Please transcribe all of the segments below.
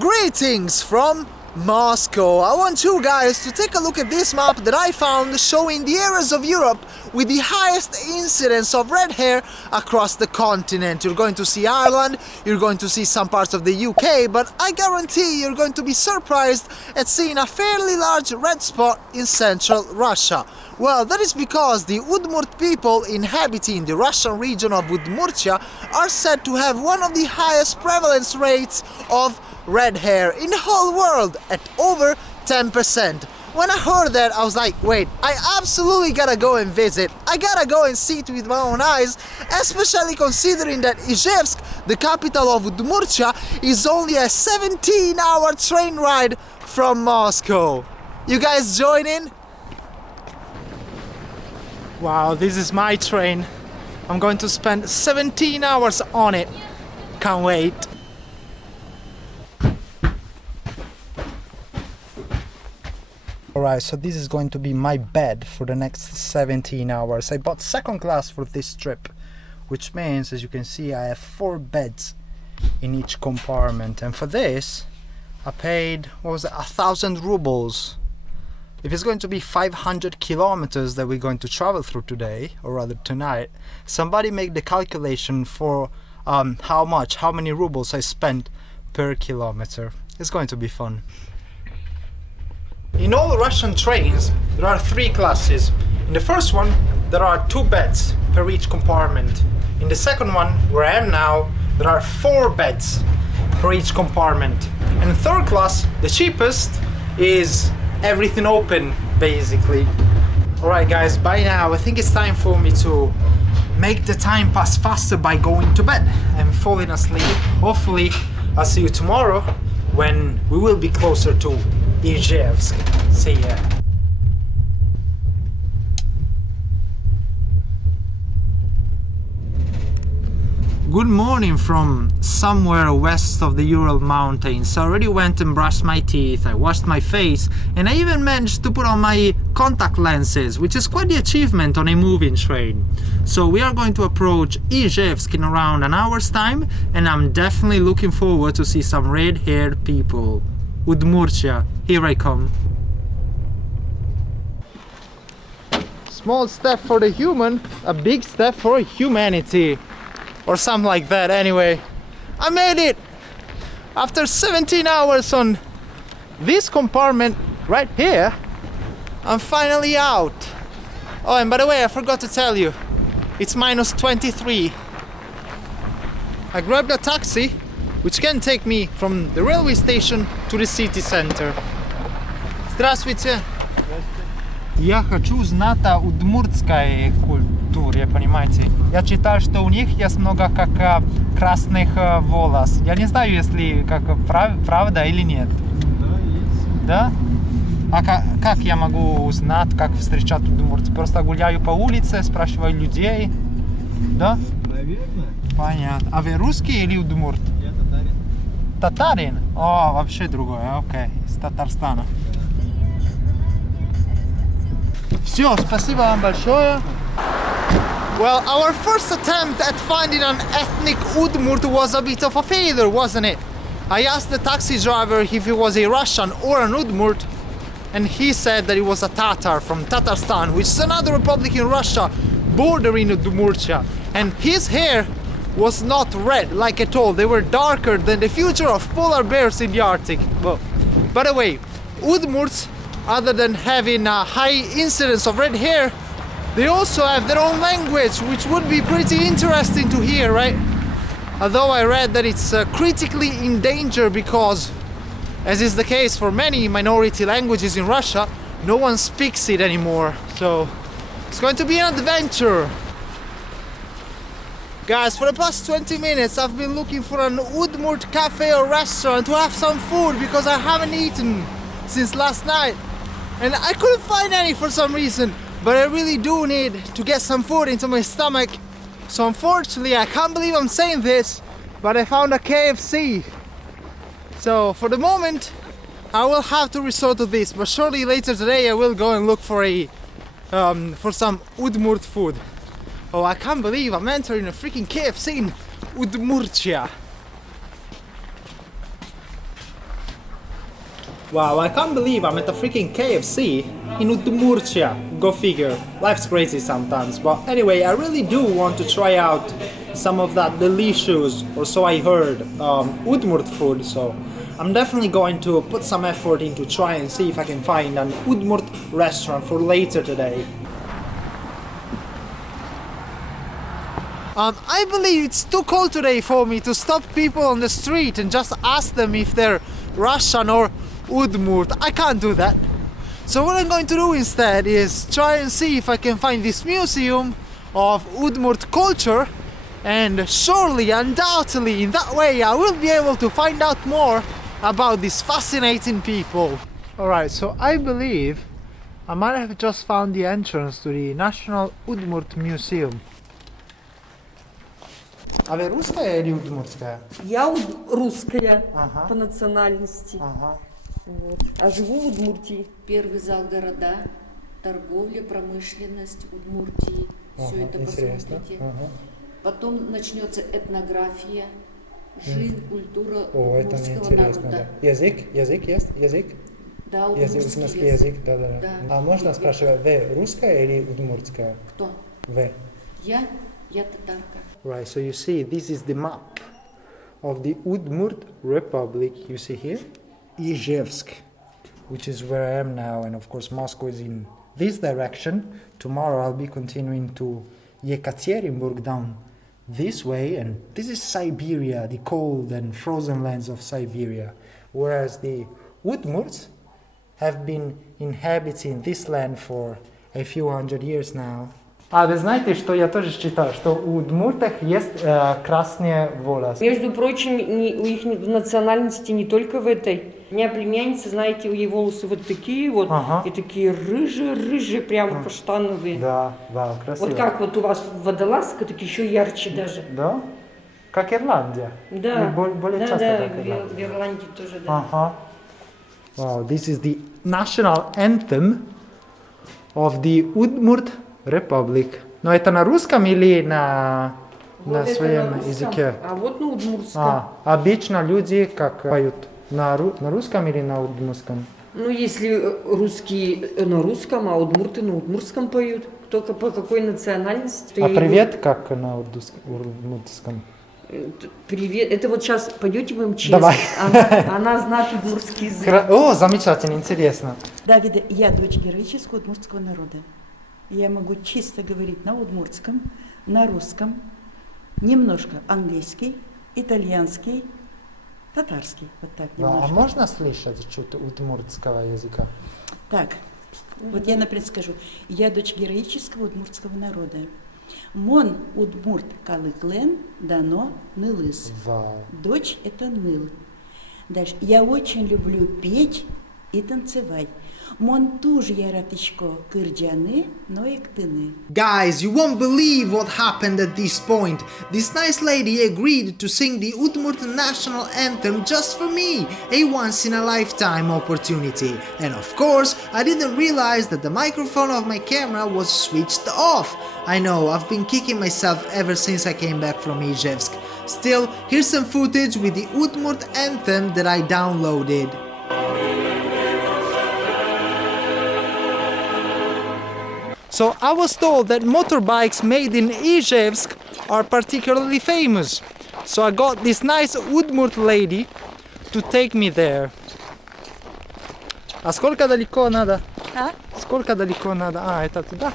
Greetings from Moscow. I want you guys to take a look at this map that I found showing the areas of Europe with the highest incidence of red hair across the continent. You're going to see Ireland, you're going to see some parts of the UK, but I guarantee you're going to be surprised at seeing a fairly large red spot in central Russia. Well, that is because the Udmurt people inhabiting the Russian region of Udmurtia are said to have one of the highest prevalence rates of red hair in the whole world at over 10%. When I heard that, I was like, wait, I absolutely gotta go and visit. I gotta go and see it with my own eyes, especially considering that Izhevsk, the capital of Udmurtia, is only a 17-hour train ride from Moscow. You guys join in? Wow, this is my train. I'm going to spend 17 hours on it. Can't wait. Alright, so this is going to be my bed for the next 17 hours. I bought second class for this trip, which means, as you can see, I have 4 beds in each compartment. And for this, I paid, 1,000 rubles. If it's going to be 500 kilometers that we're going to travel through today, or rather tonight, somebody make the calculation for how many rubles I spent per kilometer. It's going to be fun. In all Russian trains, there are 3 classes. In the first one, there are 2 beds per each compartment. In the second one, where I am now, there are 4 beds per each compartment. And in third class, the cheapest, is everything open, basically. Alright guys, by now I think it's time for me to make the time pass faster by going to bed and falling asleep. Hopefully, I'll see you tomorrow when we will be closer to Izhevsk. See ya. Good morning from somewhere west of the Ural Mountains. I already went and brushed my teeth, I washed my face, and I even managed to put on my contact lenses, which is quite the achievement on a moving train. So we are going to approach Izhevsk in around an hour's time, and I'm definitely looking forward to see some red-haired people. Udmurtia, here I come. Small step for the human, a big step for humanity. Or something like that. Anyway, I made it! After 17 hours on this compartment right here, I'm finally out. Oh, and by the way, I forgot to tell you, it's minus 23. I grabbed a taxi, which can take me from the railway station to the city center. Здравствуйте! Я хочу знать о удмуртской культуре, понимаете? Я читал, что у них есть много как красных волос. Я не знаю, если как правда или нет. Да, есть. Да? А как я могу узнать, как встречать удмуртов? Просто гуляю по улице, спрашиваю людей. Да? Наверное. Понятно. А вы русский или удмурт? Я татарин. Татарин? О, вообще другое. Окей, из Татарстана. Все, спасибо вам большое. Well, our first attempt at finding an ethnic Udmurt was a bit of a failure, wasn't it? I asked the taxi driver if he was a Russian or an Udmurt, and he said that he was a Tatar from Tatarstan, which is another republic in Russia bordering Udmurtia. And his hair was not red, like at all. They were darker than the future of polar bears in the Arctic. Well, by the way, Udmurts, other than having a high incidence of red hair, they also have their own language, which would be pretty interesting to hear, right? Although I read that it's critically endangered because, as is the case for many minority languages in Russia, no one speaks it anymore. So it's going to be an adventure. Guys, for the past 20 minutes I've been looking for an Udmurt cafe or restaurant to have some food because I haven't eaten since last night. And I couldn't find any for some reason, but I really do need to get some food into my stomach. So unfortunately, I can't believe I'm saying this, but I found a KFC. So for the moment, I will have to resort to this, but surely later today I will go and look for some Udmurt food. Oh, I can't believe I'm entering a freaking KFC in Udmurtia. Wow, I can't believe I'm at a freaking KFC in Udmurtia. Go figure. Life's crazy sometimes. But anyway, I really do want to try out some of that delicious, or so I heard, Udmurt food. So I'm definitely going to put some effort into try and see if I can find an Udmurt restaurant for later today. I believe it's too cold today for me to stop people on the street and just ask them if they're Russian or Udmurt. I can't do that. So what I'm going to do instead is try and see if I can find this museum of Udmurt culture, and surely, undoubtedly, in that way I will be able to find out more about these fascinating people. Alright, so I believe I might have just found the entrance to the National Udmurt Museum. А вы русская или удмуртская? Я русская Ага. по национальности, Ага. вот. А живу в Удмуртии. Первый зал города, торговля, промышленность Удмуртии. Все это посмотрите. Ага. Потом начнется этнография, жизнь, культура О, это мне удмуртского интересно, народа. да. Язык есть? Язык? Да, Удмуртский удмуртский язык, да. Да. А можно спрашивать, вы русская или удмуртская? Кто? Вы. Я татарка. Right, so you see, this is the map of the Udmurt Republic. You see here? Izhevsk, which is where I am now, and of course Moscow is in this direction. Tomorrow I'll be continuing to Yekaterinburg down this way, and this is Siberia, the cold and frozen lands of Siberia, whereas the Udmurts have been inhabiting this land for a few hundred years now. А вы знаете, что я тоже читал, что у удмуртов есть красные волосы? Между прочим, у их национальности не только в этой. У меня племянница, знаете, у ей волосы вот такие вот, Ага. и такие рыжие, прямо каштановые. Да, вау, красиво. Вот как вот у вас водолазка, так еще ярче даже. Да? Как Ирландия. Да, И более да, часто да, как Ирландия. в Ирландии тоже, да. Ага. Wow, this is the national anthem of the Udmurt Republic. Но это на русском или на Вот это своем на русском, языке? А вот на удмуртском. Обычно люди как поют? На русском или на удмуртском? Ну, если русские на русском, а удмурты на удмуртском поют. Кто по какой национальности. А привет как на удмуртском? Привет. Это вот сейчас пойдете в МЧС. Давай. Она знает удмуртский язык. О, замечательно, интересно. Давида, я дочь героического удмуртского народа. Я могу чисто говорить на удмуртском, на русском, немножко английский, итальянский, татарский. Вот так А немножко. можно слышать что-то удмуртского языка? Так, вот я, например, скажу. Я дочь героического удмуртского народа. Мон удмурт калыклен дано нылыс. Вау. Дочь – это ныл. Дальше. Я очень люблю петь и танцевать. Мон тоже я ратычко кырджаны, но и ктыны. Guys, you won't believe what happened at this point. This nice lady agreed to sing the Udmurt national anthem just for me, a once-in-a-lifetime opportunity. And of course, I didn't realize that the microphone of my camera was switched off. I know, I've been kicking myself ever since I came back from Izhevsk. Still, here's some footage with the Udmurt anthem that I downloaded. So I was told that motorbikes made in Izhevsk are particularly famous. So I got this nice Udmurt lady to take me there. А сколько далеко надо? А? Сколько далеко надо? А, это туда?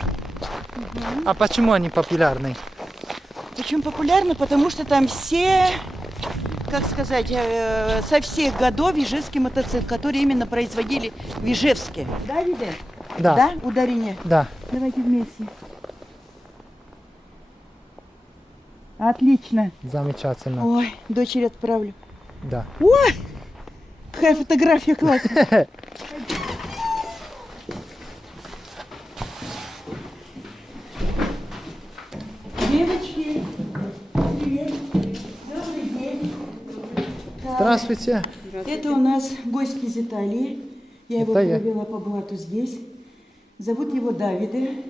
А почему они популярны? Почему популярны? Потому что там все, как сказать, со всех годов ижевский мотоцикл, который именно производили в Ижевске. Да, Виде? Да. Да? Ударение. Да. Давайте вместе. Отлично. Замечательно. Ой, дочери отправлю. Да. Ой, какая фотография классная. Девочки, привет. Добрый день. Здравствуйте. Это у нас гость из Италии. Я его Это я. привела по блату здесь. Зовут его Давиде.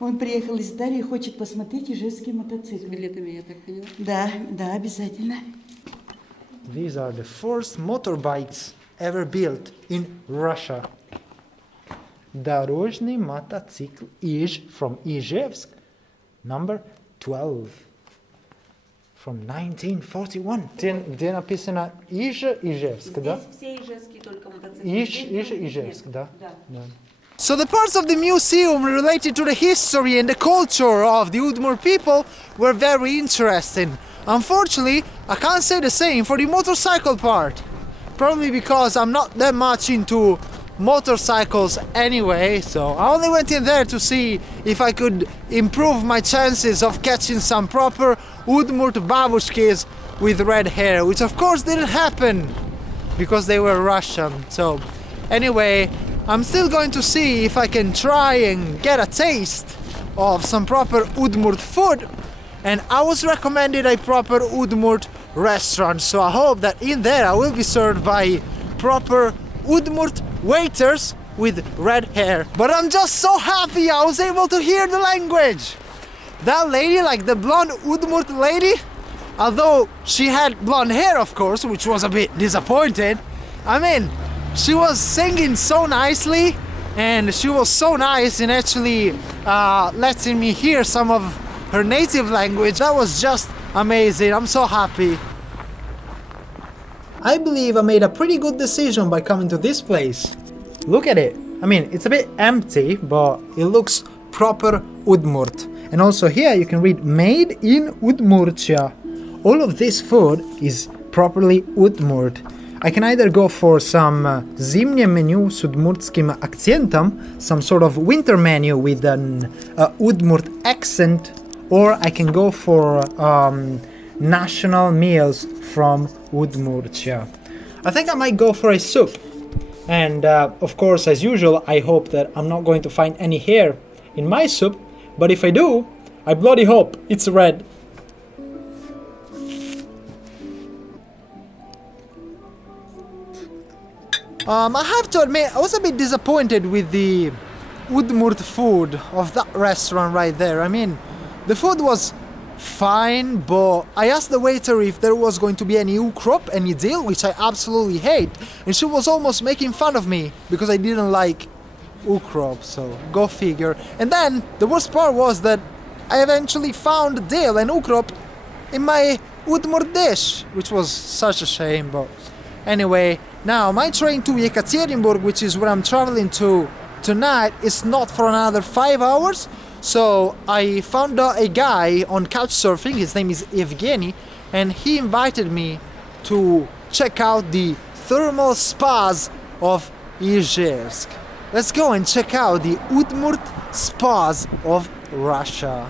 Он приехал из Италии и хочет посмотреть ижевский мотоцикл. С билетами, я так поняла? Да, да, обязательно. These are the first motorbikes ever built in Russia. Дорожный мотоцикл from Ижевск, number 12, from 1941. Где написано Ижевск, да? все ижевские только мотоциклы. Ижевск, да? Да. So the parts of the museum related to the history and the culture of the Udmurt people were very interesting. Unfortunately, I can't say the same for the motorcycle part. Probably because I'm not that much into motorcycles anyway, so I only went in there to see if I could improve my chances of catching some proper Udmurt babushkis with red hair, which of course didn't happen because they were Russian. So anyway, I'm still going to see if I can try and get a taste of some proper Udmurt food, and I was recommended a proper Udmurt restaurant, so I hope that in there I will be served by proper Udmurt waiters with red hair. But I'm just so happy I was able to hear the language. That lady, like the blonde Udmurt lady, although she had blonde hair of course, which was a bit disappointed, I mean, she was singing so nicely and she was so nice in actually letting me hear some of her native language. That was just amazing. I'm so happy. I believe I made a pretty good decision by coming to this place. Look at it. I mean, it's a bit empty, but it looks proper Udmurt. And also here you can read made in Udmurtia. All of this food is properly Udmurt. I can either go for some zimnie menu с удмуртским акцентом, some sort of winter menu with an Udmurt accent, or I can go for national meals from Udmurtia. I think I might go for a soup. And of course, as usual, I hope that I'm not going to find any hair in my soup, but if I do, I bloody hope it's red. I have to admit, I was a bit disappointed with the Udmurt food of that restaurant right there. I mean, the food was fine, but I asked the waiter if there was going to be any ukrop, any dill, which I absolutely hate, and she was almost making fun of me because I didn't like ukrop, so go figure. And then the worst part was that I eventually found dill and ukrop in my Udmurt dish, which was such a shame, but anyway, now my train to Yekaterinburg, which is where I'm traveling to tonight, is not for another 5 hours. So I found a guy on Couchsurfing, his name is Evgeny, and he invited me to check out the thermal spas of Ijevsk. Let's go and check out the Udmurt spas of Russia.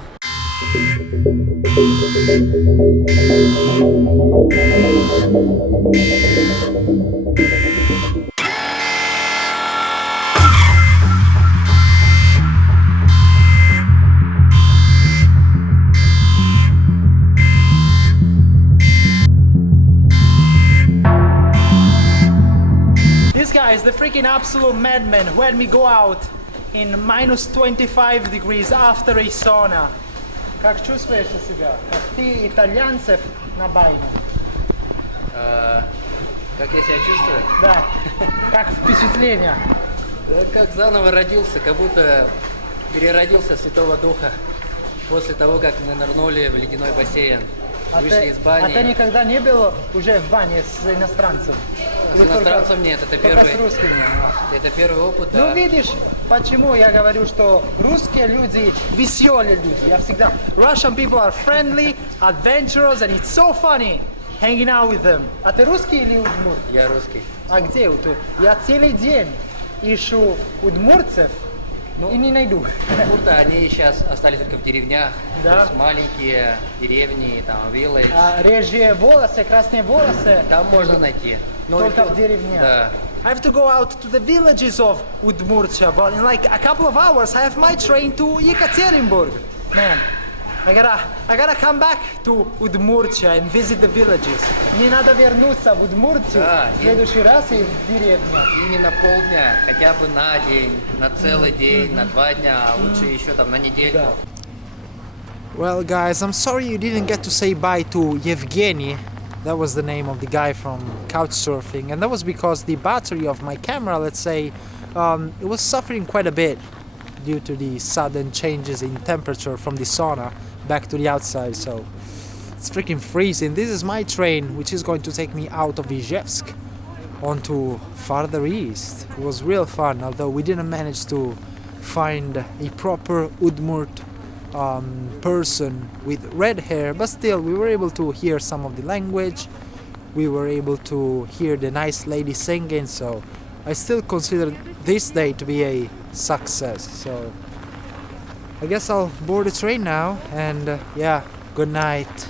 This guy is the freaking absolute madman who had me go out in minus 25 degrees after a sauna. Как чувствуешь себя? Как ты итальянцев на байне? Как я себя чувствую? Да. Как впечатление? Да, как заново родился, как будто переродился Святого Духа после того, как мы нырнули в ледяной бассейн. Вышли из бани. А ты никогда не был уже в бане с иностранцем? С иностранцем нет, это только первый. с русскими. Это первый опыт, Ну да. видишь, почему я говорю, что русские люди веселые люди. Я всегда. Russian people are friendly, adventurous, and it's so funny hanging out with them. А ты русский или удмурт? Я русский. А где ты? Я целый день ищу удмуртцев и не найду. Удмурты, они сейчас остались только в деревнях. Да. То есть маленькие деревни, там, виллы. А рыжие волосы, красные волосы Там можно найти. Но только это- в деревнях. Да. I have to go out to the villages of Udmurtia, but in like a couple of hours I have my train to Yekaterinburg. Man, I gotta come back to Udmurtia and visit the villages. Мне надо вернуться в Удмуртию Да, в следующий раз и в деревню. И не на полдня, хотя бы на день, на целый день, на 2 дня, а лучше еще там на недельку. Well, guys, I'm sorry you didn't get to say bye to Yevgeny. That was the name of the guy from Couchsurfing, and that was because the battery of my camera, let's say, it was suffering quite a bit due to the sudden changes in temperature from the sauna back to the outside. So it's freaking freezing. This is my train, which is going to take me out of Izhevsk onto farther east. It was real fun, although we didn't manage to find a proper Udmurt person with red hair, but still we were able to hear some of the language. We were able to hear the nice lady singing, so I still consider this day to be a success. So I guess I'll board the train now, and yeah, good night.